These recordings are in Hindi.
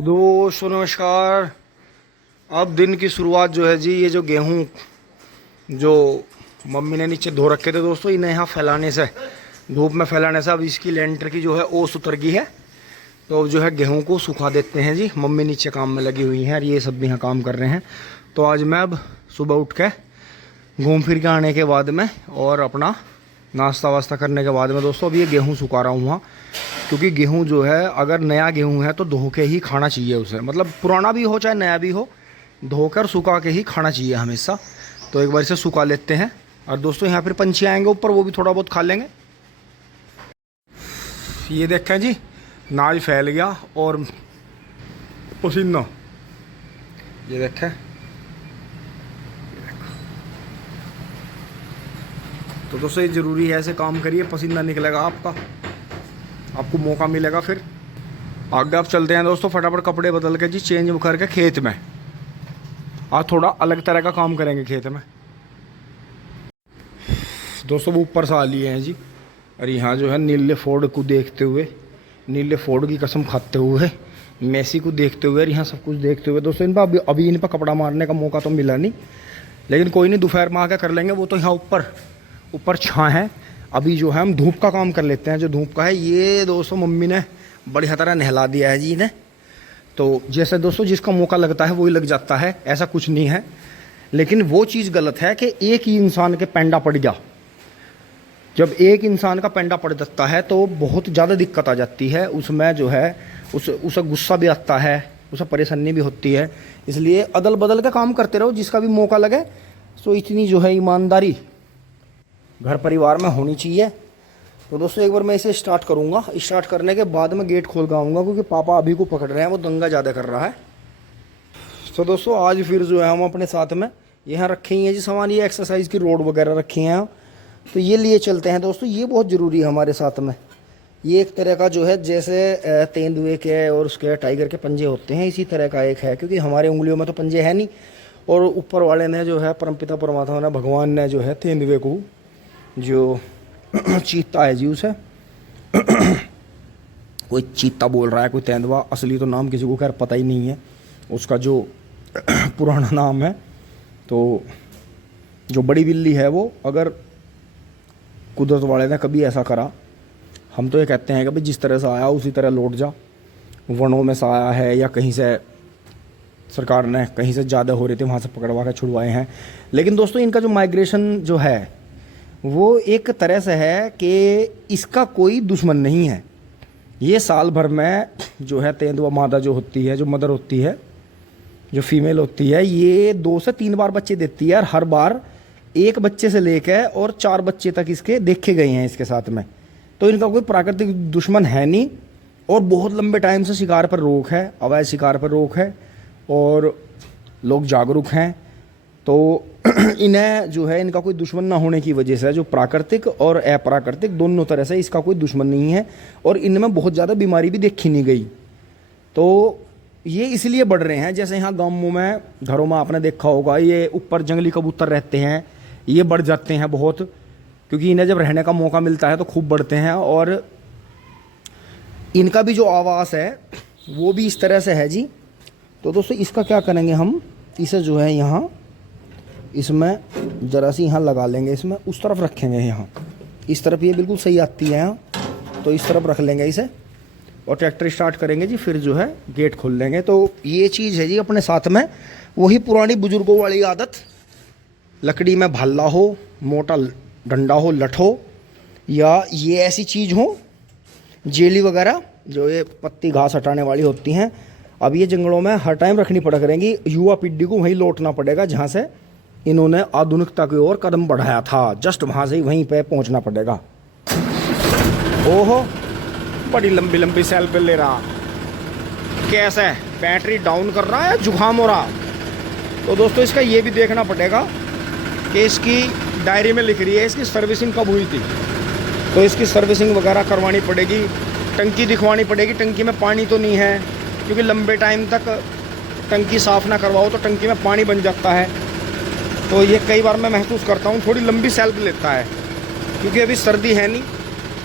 दोस्तों नमस्कार। अब दिन की शुरुआत जो है जी, ये जो गेहूं जो मम्मी ने नीचे धो रखे थे दोस्तों, इन्हें यहाँ फैलाने से, धूप में फैलाने से अब इसकी लेंटर की जो है ओस उतर गई है। तो अब जो है गेहूं को सुखा देते हैं जी। मम्मी नीचे काम में लगी हुई हैं और ये सब भी यहाँ काम कर रहे हैं। तो आज मैं अब सुबह उठ के घूम फिर के आने के बाद में और अपना नाश्ता वास्ता करने के बाद में दोस्तों अब ये गेहूँ सुखा रहा हूँ वहाँ, क्योंकि गेहूं जो है अगर नया गेहूं है तो धो के ही खाना चाहिए उसे, मतलब पुराना भी हो चाहे नया भी हो, धोकर सुखा के ही खाना चाहिए हमेशा। तो एक बार इसे सुखा लेते हैं। और दोस्तों यहाँ फिर पंछी आएंगे ऊपर, वो भी थोड़ा बहुत खा लेंगे। ये देखें जी, नाज फैल गया और पसीना, ये देखें। तो दोस्तों ये ज़रूरी है, ऐसे काम करिए, पसीना निकलेगा आपको मौका मिलेगा फिर आगे। आप चलते हैं दोस्तों फटाफट कपड़े बदल के जी, चेंज करके खेत में। आज थोड़ा अलग तरह का काम करेंगे खेत में दोस्तों। वो ऊपर से आ लिए हैं जी, और यहाँ जो है नीले फोर्ड को देखते हुए, नीले फोर्ड की कसम खाते हुए, मेसी को देखते हुए, यहाँ सब कुछ देखते हुए दोस्तों, इन पर अभी इन पर कपड़ा मारने का मौका तो मिला नहीं, लेकिन कोई नहीं, दोपहर में आकर कर लेंगे। वो तो यहाँ ऊपर छाँ है। अभी जो है हम धूप का काम कर लेते हैं। जो धूप का है ये दोस्तों मम्मी ने बढ़िया तरह नहला दिया है जी इन्हें। तो जैसे दोस्तों जिसका मौका लगता है वही लग जाता है, ऐसा कुछ नहीं है। लेकिन वो चीज़ गलत है कि एक ही इंसान के पेंडा पड़ गया। जब एक इंसान का पेंडा पड़ जाता है तो बहुत ज़्यादा दिक्कत आ जाती है उसमें, जो है उसे गुस्सा भी आता है, उसे परेशानी भी होती है। इसलिए अदल बदल के काम करते रहो, जिसका भी मौका लगे। तो इतनी जो है ईमानदारी घर परिवार में होनी चाहिए। तो दोस्तों एक बार मैं इसे स्टार्ट करूंगा, स्टार्ट करने के बाद में गेट खोल के आऊँगा, क्योंकि पापा अभी को पकड़ रहे हैं, वो दंगा ज़्यादा कर रहा है। तो दोस्तों आज फिर जो है हम अपने साथ में यहाँ रखे ही हैं जी सामान, ये एक्सरसाइज की रोड वगैरह रखी हैं, तो ये लिए चलते हैं दोस्तों। ये बहुत ज़रूरी है हमारे साथ में। ये एक तरह का जो है जैसे तेंदुए के और उसके टाइगर के पंजे होते हैं, इसी तरह का एक है, क्योंकि हमारे उंगलियों में तो पंजे है नहीं। और ऊपर वाले ने जो है परमपिता परमात्मा ने, भगवान ने जो है तेंदुए को, जो चीता है जी, उसे कोई चीता बोल रहा है, कोई तेंदुआ, असली तो नाम किसी को खैर पता ही नहीं है उसका, जो पुराना नाम है। तो जो बड़ी बिल्ली है वो, अगर कुदरत वाले ने कभी ऐसा करा, हम तो ये कहते हैं कि भाई जिस तरह से आया उसी तरह लौट जा। वनों में से आया है या कहीं से सरकार ने कहीं से ज़्यादा हो रहे थे वहाँ से पकड़वा कर छुड़वाए हैं। लेकिन दोस्तों इनका जो माइग्रेशन जो है वो एक तरह से है कि इसका कोई दुश्मन नहीं है। ये साल भर में जो है तेंदुआ मादा जो होती है, जो मदर होती है, जो फीमेल होती है, ये 2 से 3 बार बच्चे देती है। और हर बार एक बच्चे से लेकर और 4 बच्चे तक इसके देखे गए हैं इसके साथ में। तो इनका कोई प्राकृतिक दुश्मन है नहीं। और बहुत लंबे टाइम से शिकार पर रोक है, अवैध शिकार पर रोक है, और लोग जागरूक हैं। तो इन्हें जो है इनका कोई दुश्मन ना होने की वजह से, जो प्राकृतिक और अप्राकृतिक दोनों तरह से इसका कोई दुश्मन नहीं है। और इनमें बहुत ज़्यादा बीमारी भी देखी नहीं गई। तो ये इसलिए बढ़ रहे हैं, जैसे यहाँ गाँवों में, घरों में आपने देखा होगा, ये ऊपर जंगली कबूतर रहते हैं, ये बढ़ जाते हैं बहुत, क्योंकि इन्हें जब रहने का मौका मिलता है तो खूब बढ़ते हैं। और इनका भी जो आवास है वो भी इस तरह से है जी। तो दोस्तों इसका क्या करेंगे हम, इसे जो है यहाँ इसमें ज़रा सी यहाँ लगा लेंगे, इसमें उस तरफ रखेंगे, यहाँ इस तरफ ये बिल्कुल सही आती है यहाँ, तो इस तरफ रख लेंगे इसे। और ट्रैक्टर स्टार्ट करेंगे जी, फिर जो है गेट खोल लेंगे। तो ये चीज़ है जी अपने साथ में, वही पुरानी बुजुर्गों वाली आदत, लकड़ी में भाला हो, मोटा डंडा हो, लठ हो, या ये ऐसी चीज़ हो जेली वगैरह, जो ये पत्ती घास हटाने वाली होती हैं। अब ये जंगलों में हर टाइम रखनी पड़ करेंगी। युवा पीढ़ी को वहीं लौटना पड़ेगा जहाँ से इन्होंने आधुनिकता की ओर कदम बढ़ाया था, जस्ट वहाँ से ही वहीं पे पहुँचना पड़ेगा। ओहो, बड़ी लंबी लंबी सेल्फी ले रहा, कैसे बैटरी डाउन कर रहा है, जुकाम हो रहा। तो दोस्तों इसका ये भी देखना पड़ेगा कि इसकी डायरी में लिख रही है इसकी सर्विसिंग कब हुई थी। तो इसकी सर्विसिंग वगैरह करवानी पड़ेगी, टंकी दिखवानी पड़ेगी, टंकी में पानी तो नहीं है, क्योंकि लंबे टाइम तक टंकी साफ़ ना करवाओ तो टंकी में पानी बन जाता है। तो ये कई बार मैं महसूस करता हूँ, थोड़ी लंबी सेल्फ लेता है, क्योंकि अभी सर्दी है नहीं।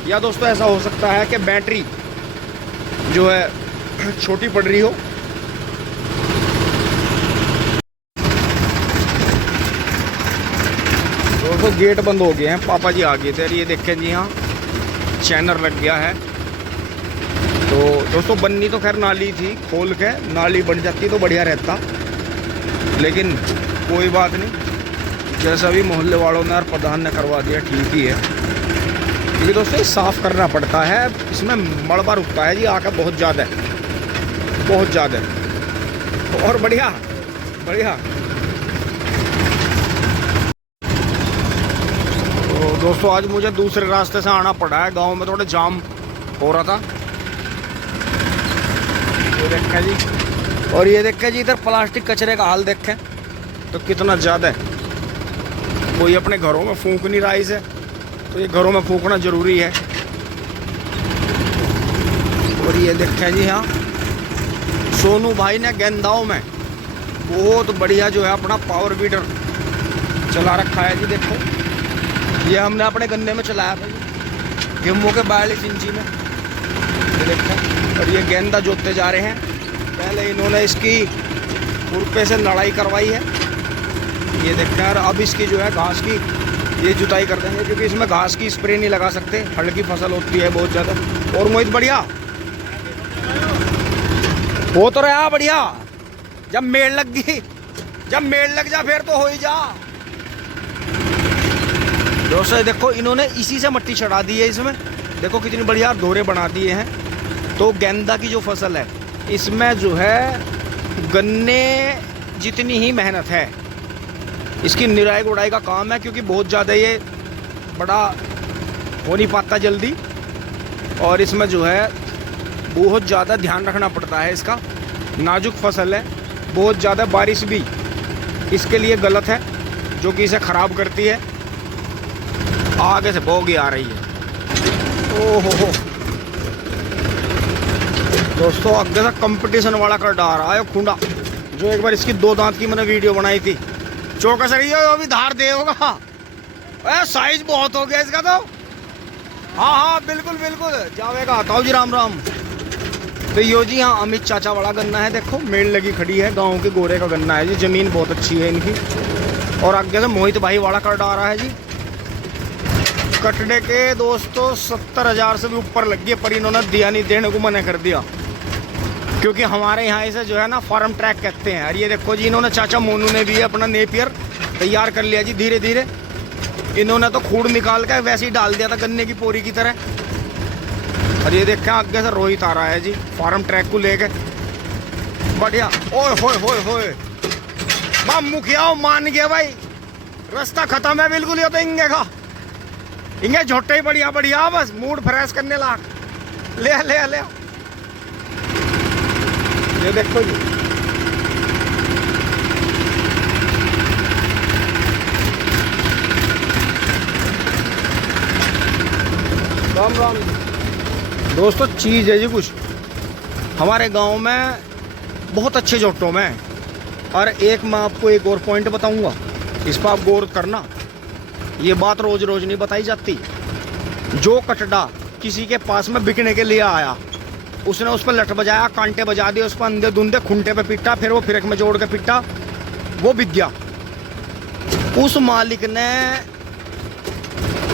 या दोस्तों ऐसा हो सकता है कि बैटरी जो है छोटी पड़ रही हो, देखो गेट बंद हो गए हैं, पापा जी आ गए थे। ये देखें जी, यहाँ चैनर लग गया है। तो दोस्तों बननी तो खैर नाली थी, खोल के नाली बन जाती तो बढ़िया रहता, लेकिन कोई बात नहीं, जैसा भी मोहल्ले वालों ने और प्रधान ने करवा दिया ठीक ही है। क्योंकि दोस्तों साफ़ करना पड़ता है, इसमें मलबा रुकता है जी आकर बहुत ज़्यादा, बहुत ज़्यादा। और बढ़िया बढ़िया। तो दोस्तों आज मुझे दूसरे रास्ते से आना पड़ा है, गांव में थोड़ा जाम हो रहा था। ये देखें जी, और ये देखें जी इधर प्लास्टिक कचरे का हाल देखें तो कितना ज़्यादा है। कोई अपने घरों में फूंक नहीं रहा इसे, तो ये घरों में फूंकना ज़रूरी है। और ये देखें जी, हाँ सोनू भाई ने गेंदाओं में बहुत बढ़िया जो है अपना पावर वीडर चला रखा है जी। देखो ये हमने अपने गन्ने में चलाया था गेहूं के 42 इंची में, ये देखो। और ये गेंदा जोतते जा रहे हैं। पहले इन्होंने इसकी खुरपे से लड़ाई करवाई है, ये देखते हैं। और अब इसकी जो है घास की ये जुताई कर देंगे, क्योंकि इसमें घास की स्प्रे नहीं लगा सकते, हल्की फसल होती है बहुत ज़्यादा। और मोहित बढ़िया हो तो रहा, बढ़िया। जब मेड़ लग गई, जब मेड़ लग जा फिर तो हो ही जा। दोस्तों देखो इन्होंने इसी से मिट्टी चढ़ा दी है इसमें, देखो कितनी बढ़िया दोरे बना दिए हैं। तो गेंदा की जो फसल है इसमें जो है गन्ने जितनी ही मेहनत है, इसकी निराई गुड़ाई का काम है, क्योंकि बहुत ज़्यादा ये बड़ा हो नहीं पाता जल्दी। और इसमें जो है बहुत ज़्यादा ध्यान रखना पड़ता है, इसका नाजुक फसल है। बहुत ज़्यादा बारिश भी इसके लिए गलत है, जो कि इसे ख़राब करती है। आगे से बोगी आ रही है, ओहो दोस्तों आगे से कंपटीशन वाला कर डाल रहा है खुंडा, जो एक बार इसकी 2 दांत की मैंने वीडियो बनाई थी। चौकस रही है, अभी धार दे होगा, साइज बहुत हो गया इसका तो। हाँ हाँ बिल्कुल बिल्कुल जावेगा। ताऊ जी राम राम। तो यो जी हाँ अमित चाचा वाला गन्ना है, देखो मेड़ लगी खड़ी है, गांव के गोरे का गन्ना है जी। ज़मीन बहुत अच्छी है इनकी। और आगे से मोहित भाई वाला कर डाल रहा है जी। कटड़े के दोस्तों 70,000 से भी ऊपर लग गए, पर इन्होंने दिया नहीं, देने को मना कर दिया, क्योंकि हमारे यहाँ इसे जो है ना फार्म ट्रैक कहते हैं। और ये देखो जी इन्होंने चाचा मोनू ने भी अपना नेपियर तैयार कर लिया जी धीरे धीरे। इन्होंने तो खूड़ निकाल कर वैसे ही डाल दिया था गन्ने की पोरी की तरह। और ये देखें आगे से रोहित आ रहा है जी फार्म ट्रैक को लेके, बढ़िया। ओए होए होए होए, बा मुखिया मान गया भाई, रास्ता खत्म है बिल्कुल। ये तो इंगे का इंगे झोटे ही बढ़िया बढ़िया, बस मूड फ्रेश करने लाग। ले ले ले, ये देखो जी राम राम। दोस्तों चीज़ है जी कुछ हमारे गांव में बहुत अच्छे जोटों में। और एक मैं आपको एक और पॉइंट बताऊंगा, इस पर आप गौर करना, ये बात रोज रोज नहीं बताई जाती। जो कटड़ा किसी के पास में बिकने के लिए आया, उसने उस पर लठ बजाया, कांटे बजा दिए, उस पर अंधे धुंधे खुंटे पे पीटा, फिर वो फिरक में जोड़ के पीटा, वो बिक गया। उस मालिक ने,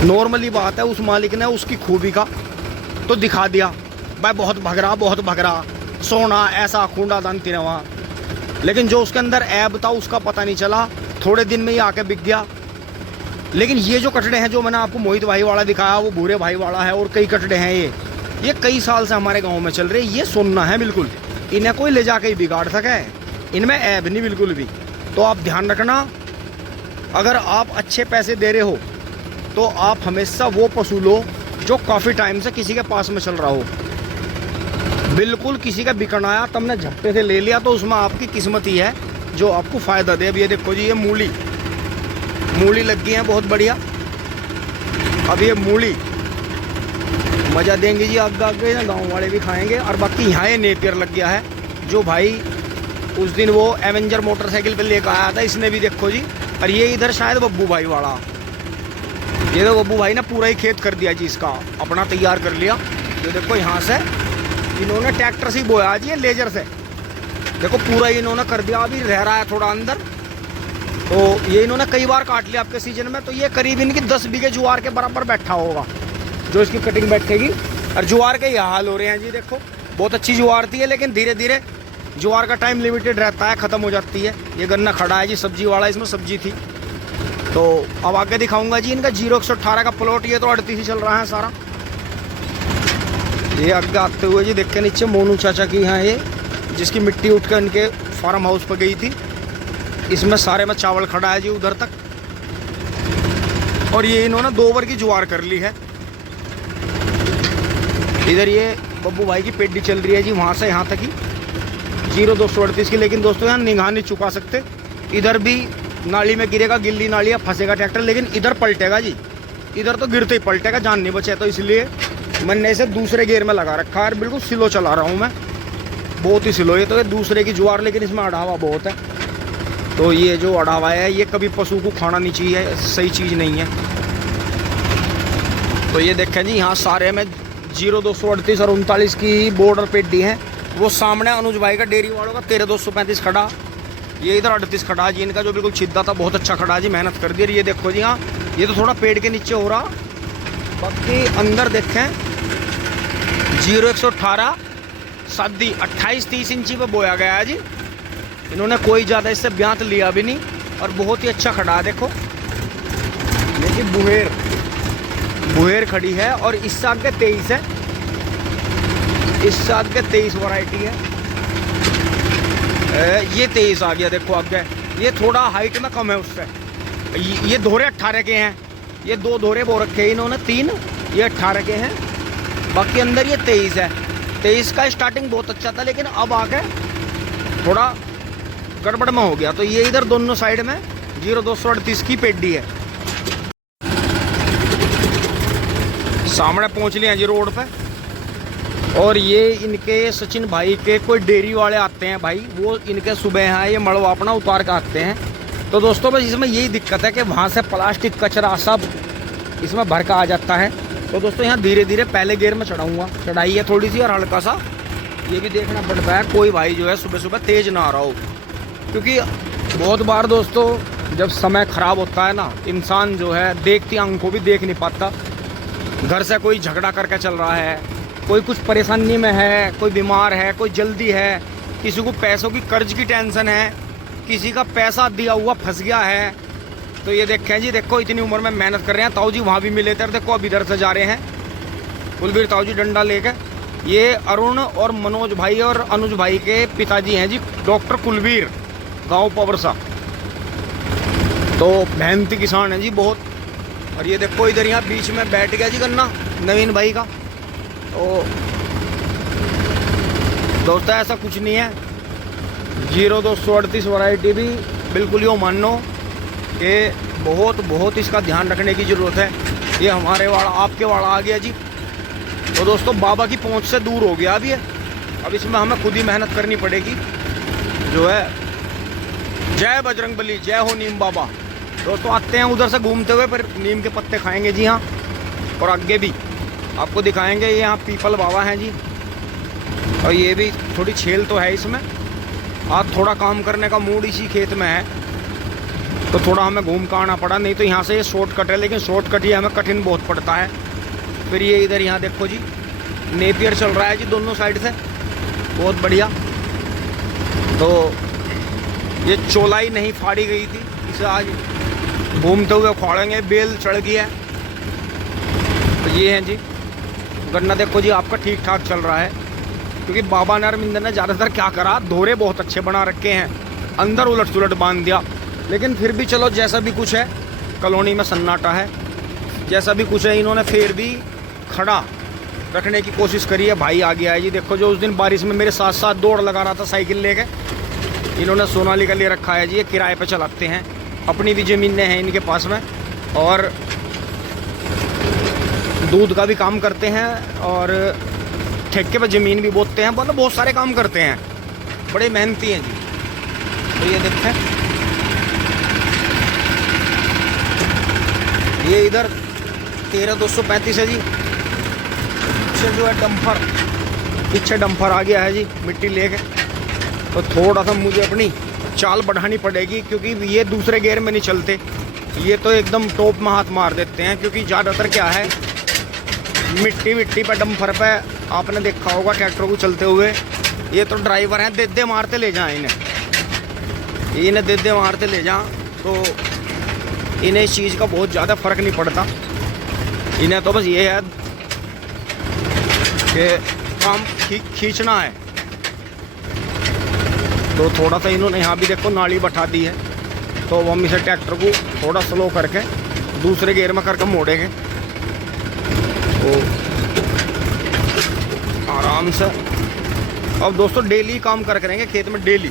नॉर्मली बात है, उस मालिक ने उसकी खूबी का तो दिखा दिया, भाई बहुत भग रहा सोना ऐसा खूंडा दान तिरवा। लेकिन जो उसके अंदर ऐब था उसका पता नहीं चला, थोड़े दिन में ही आके बिक गया। लेकिन ये जो कटड़े हैं जो मैंने आपको मोहित भाई वाला दिखाया, वो भूरे भाई वाला है, और कई कटड़े हैं ये कई साल से हमारे गांव में चल रहे। ये सुनना है बिल्कुल, इन्हें कोई ले जाके ही बिगाड़ सके, इनमें ऐब नहीं बिल्कुल भी। तो आप ध्यान रखना, अगर आप अच्छे पैसे दे रहे हो तो आप हमेशा वो पशु लो जो काफ़ी टाइम से किसी के पास में चल रहा हो। बिल्कुल किसी का बिकना आया, तुमने झप्पे से ले लिया, तो उसमें आपकी किस्मत ही है जो आपको फ़ायदा दे। अब ये देखो जी, ये मूली लग गई है बहुत बढ़िया। अब ये मूली मज़ा देंगे जी, आगे ना गाँव वाले भी खाएंगे। और बाकी यहाँ ये नेपियर लग गया है, जो भाई उस दिन वो एवेंजर मोटरसाइकिल पे लेकर आया था, इसने भी देखो जी। और ये इधर शायद बब्बू भाई वाला, ये तो बब्बू भाई ने पूरा ही खेत कर दिया जी, इसका अपना तैयार कर लिया। ये देखो यहाँ से इन्होंने ट्रैक्टर से ही बोया जी, ये लेजर से देखो पूरा ही इन्होंने कर दिया। अभी रह रहा है थोड़ा अंदर, तो ये इन्होंने कई बार काट लिया आपके सीजन में, तो ये करीब इनकी 10 बीघे ज्वार के बराबर बैठा होगा जो इसकी कटिंग बैठेगी। और ज्वार के यह हाल हो रहे हैं जी, देखो बहुत अच्छी ज्वार थी है, लेकिन धीरे धीरे ज्वार का टाइम लिमिटेड रहता है, ख़त्म हो जाती है। ये गन्ना खड़ा है जी सब्जी वाला, इसमें सब्जी थी। तो अब आगे दिखाऊंगा जी इनका 0118 का प्लॉट। ये तो 38 ही चल रहा है सारा। ये आगे आते हुए जी देख के नीचे मोनू चाचा की यहाँ ये जिसकी मिट्टी उठ कर इनके फार्म हाउस पर गई थी, इसमें सारे में चावल खड़ा है जी उधर तक। और ये इन्होंने 2 ओवर की ज्वार कर ली है। इधर ये बब्बू भाई की पेड्डी चल रही है जी, वहाँ से यहाँ तक ही 0238 की। लेकिन दोस्तों यहाँ निगाह नहीं चुका सकते, इधर भी नाली में गिरेगा, गिल्ली नाली है, फंसेगा ट्रैक्टर, लेकिन इधर पलटेगा जी। इधर तो गिरते ही पलटेगा, जान नहीं बचे। तो इसलिए मैंने इसे दूसरे गियर में लगा रखा है, बिल्कुल स्लो चला रहा हूँ मैं, बहुत ही स्लो। ये तो ये दूसरे की ज्वार, लेकिन इसमें अढ़ावा बहुत है। तो ये जो अढ़ावा है ये कभी पशु को खाना नहीं चाहिए, सही चीज़ नहीं है। तो ये देखें जी यहाँ सारे में 0238 और 39 की बॉर्डर पेड्डी है। वो सामने अनुज भाई का डेयरी वालों का 13235 खड़ा, ये इधर 38 खड़ा जी इनका, जो बिल्कुल छिद्दा था, बहुत अच्छा खड़ा जी, मेहनत कर दी। ये देखो जी हाँ, ये तो थोड़ा पेड़ के नीचे हो रहा, बाकी अंदर देखें 0118 सदी 28-30 इंची पे बोया गया है जी। इन्होंने कोई ज़्यादा इससे ब्यांत लिया भी नहीं, और बहुत ही अच्छा खड़ा है। देखो लेकिन बुहेर खड़ी है, और इस साल के 23 है, इस साल के 23 वैरायटी है। ये 23 आ गया, देखो आगे ये थोड़ा हाइट में कम है उससे। ये दोहरे 18 के हैं, ये 2 दोहरे बो रखे हैं इन्होंने, 3 ये 18 के हैं, बाकी अंदर ये 23 है। 23 का स्टार्टिंग बहुत अच्छा था, लेकिन अब आगे थोड़ा गड़बड़ में हो गया। तो ये इधर दोनों साइड में 0238 की पेड्डी है। सामने पहुंच लिए हैं जी रोड पे। और ये इनके सचिन भाई के कोई डेयरी वाले आते हैं भाई, वो इनके सुबह हैं, ये मड़वा अपना उतार के आते हैं। तो दोस्तों बस इसमें यही दिक्कत है कि वहाँ से प्लास्टिक कचरा सब इसमें भर का आ जाता है। तो दोस्तों यहाँ धीरे धीरे पहले गियर में चढ़ाऊँगा, चढ़ाई है थोड़ी सी और हल्का सा, ये भी देखना पड़ता है कोई भाई जो है सुबह सुबह तेज़ ना आ रहा हो, क्योंकि बहुत बार दोस्तों जब समय ख़राब होता है ना, इंसान जो है देखती आंख को भी देख नहीं पाता। घर से कोई झगड़ा करके चल रहा है, कोई कुछ परेशानी में है, कोई बीमार है, कोई जल्दी है, किसी को पैसों की कर्ज की टेंशन है, किसी का पैसा दिया हुआ फंस गया है। तो ये देखें जी, देखो इतनी उम्र में मेहनत कर रहे हैं। ताऊ जी वहाँ भी मिले थे, देखो अब इधर से जा रहे हैं कुलबीर ताऊ जी डंडा लेकर। ये अरुण और मनोज भाई और अनुज भाई के पिताजी हैं जी, डॉक्टर कुलबीर, गाँव पवरसा। तो मेहनती किसान है जी बहुत। और ये देखो इधर यहाँ बीच में बैठ गया जी गन्ना नवीन भाई का। तो दोस्तों ऐसा कुछ नहीं है, 0238 वैरायटी भी बिल्कुल यूँ मानो कि बहुत इसका ध्यान रखने की ज़रूरत है। ये हमारे वाला आपके वाला आ गया जी। तो दोस्तों बाबा की पहुंच से दूर हो गया अभी है, अब इसमें हमें खुद ही मेहनत करनी पड़ेगी जो है। जय बजरंगबली, जय हो नीम बाबा। दोस्तों आते हैं उधर से घूमते हुए, फिर नीम के पत्ते खाएंगे जी हाँ, और आगे भी आपको दिखाएंगे। ये यहाँ पीपल बाबा हैं जी, और ये भी थोड़ी छेल तो है इसमें। आज थोड़ा काम करने का मूड इसी खेत में है, तो थोड़ा हमें घूम कर आना पड़ा, नहीं तो यहाँ से ये शॉर्टकट है, लेकिन शॉर्टकट ही हमें कठिन बहुत पड़ता है। फिर ये इधर यहाँ देखो जी नेपियर चल रहा है जी दोनों साइड से, बहुत बढ़िया। तो ये चौलाई नहीं फाड़ी गई थी, इसे आज घूमते हुए उखाड़ेंगे, बेल चढ़ गया है। तो ये है जी गन्ना, देखो जी आपका ठीक ठाक चल रहा है, क्योंकि बाबा ने अरविंदर ने ज़्यादातर क्या करा, दोहरे बहुत अच्छे बना रखे हैं, अंदर उलट सुलट बांध दिया। लेकिन फिर भी चलो जैसा भी कुछ है, कॉलोनी में सन्नाटा है, जैसा भी कुछ है इन्होंने फिर भी खड़ा रखने की कोशिश करी है। भाई आ गया है जी, देखो जो उस दिन बारिश में मेरे साथ साथ दौड़ लगा रहा था साइकिल लेके, इन्होंने सोनालिका ले रखा है जी। ये किराए पे चलाते हैं, अपनी भी ज़मीनें हैं इनके पास में, और दूध का भी काम करते हैं, और ठेके पे ज़मीन भी बोते हैं, मतलब बहुत सारे काम करते हैं, बड़े मेहनती हैं जी। तो ये देखें, ये इधर 13235 है जी। पीछे जो है डंपर, पीछे डंपर आ गया है जी मिट्टी लेके। तो थोड़ा सा मुझे अपनी चाल बढ़ानी पड़ेगी, क्योंकि ये दूसरे गियर में नहीं चलते, ये तो एकदम टॉप में हाथ मार देते हैं। क्योंकि ज़्यादातर क्या है, मिट्टी विट्टी पे डंपर पे आपने देखा होगा ट्रैक्टर को चलते हुए, ये तो ड्राइवर हैं, दे मारते ले जाएं इन्हें दे मारते ले जाएं, तो इन्हें इस चीज़ का बहुत ज़्यादा फ़र्क नहीं पड़ता। इन्हें तो बस ये है कि काम खींचना है। तो थोड़ा सा इन्होंने यहाँ भी देखो नाली बैठा दी है, तो हम इसे ट्रैक्टर को थोड़ा स्लो करके दूसरे गियर में करके मोड़ेंगे, तो आराम से। अब दोस्तों डेली काम कर करेंगे खेत में, डेली।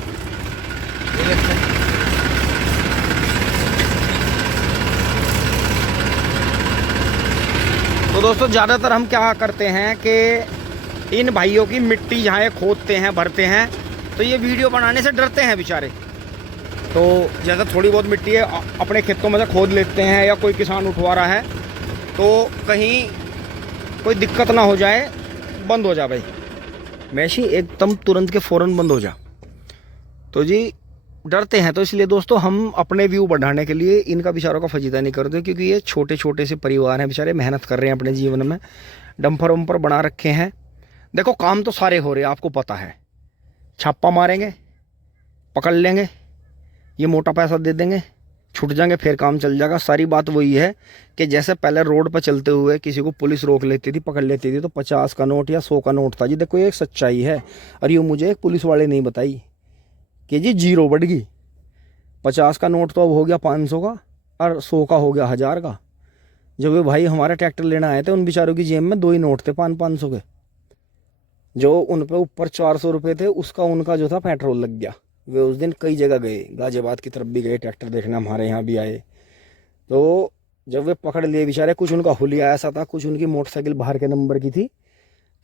तो दोस्तों ज़्यादातर हम क्या करते हैं कि इन भाइयों की मिट्टी जहाँ खोदते हैं, भरते हैं, तो ये वीडियो बनाने से डरते हैं बेचारे। तो जैसे थोड़ी बहुत मिट्टी है अपने खेतों में से खोद लेते हैं, या कोई किसान उठवा रहा है, तो कहीं कोई दिक्कत ना हो जाए, बंद हो जा भाई मैशी, एकदम तुरंत के फ़ौरन बंद हो जा। तो जी डरते हैं, तो इसलिए दोस्तों हम अपने व्यू बढ़ाने के लिए इनका बेचारों का फजीता नहीं करते, क्योंकि ये छोटे छोटे से परिवार हैं बेचारे, मेहनत कर रहे हैं अपने जीवन में, डंपर वंपर बना रखे हैं। देखो काम तो सारे हो रहे हैं, आपको पता है, छापा मारेंगे, पकड़ लेंगे, ये मोटा पैसा दे देंगे, छूट जाएंगे, फिर काम चल जाएगा। सारी बात वही है कि जैसे पहले रोड पर चलते हुए किसी को पुलिस रोक लेती थी, पकड़ लेती थी, तो 50 का नोट या 100 का नोट था जी। देखो ये एक सच्चाई है, और ये मुझे एक पुलिस वाले नहीं बताई कि जी 0 बढ़ गई। 50 का नोट तो अब हो गया 500 का, और 100 का हो गया 1000 का। जब वे भाई हमारा ट्रैक्टर लेना आए थे, उन बेचारों की जेब में 2 ही नोट थे 500 के, जो उन पे ऊपर 400 रुपये थे, उसका उनका जो था पेट्रोल लग गया। वे उस दिन कई जगह गए, गाजियाबाद की तरफ भी गए ट्रैक्टर देखने, हमारे यहाँ भी आए। तो जब वे पकड़ लिए बेचारे, कुछ उनका हुलिया ऐसा था, कुछ उनकी मोटरसाइकिल बाहर के नंबर की थी,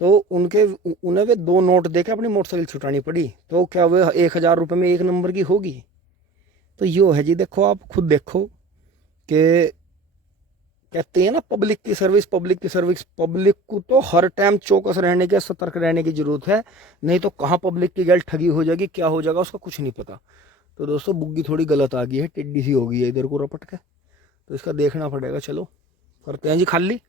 तो उन्हें वे 2 नोट देके अपनी मोटरसाइकिल छुटानी पड़ी। तो क्या वे 1000 रुपये में 1 नंबर की होगी? तो यो है जी। देखो आप खुद देखो कि कहते हैं ना पब्लिक की सर्विस, पब्लिक की सर्विस। पब्लिक को तो हर टाइम चौकस रहने के, सतर्क रहने की जरूरत है, नहीं तो कहाँ पब्लिक की गैल ठगी हो जाएगी, क्या हो जाएगा उसका कुछ नहीं पता। तो दोस्तों बुग्गी थोड़ी गलत आ गई है, टिड्डी सी हो गई है इधर को रपट के, तो इसका देखना पड़ेगा। चलो करते हैं जी खाली।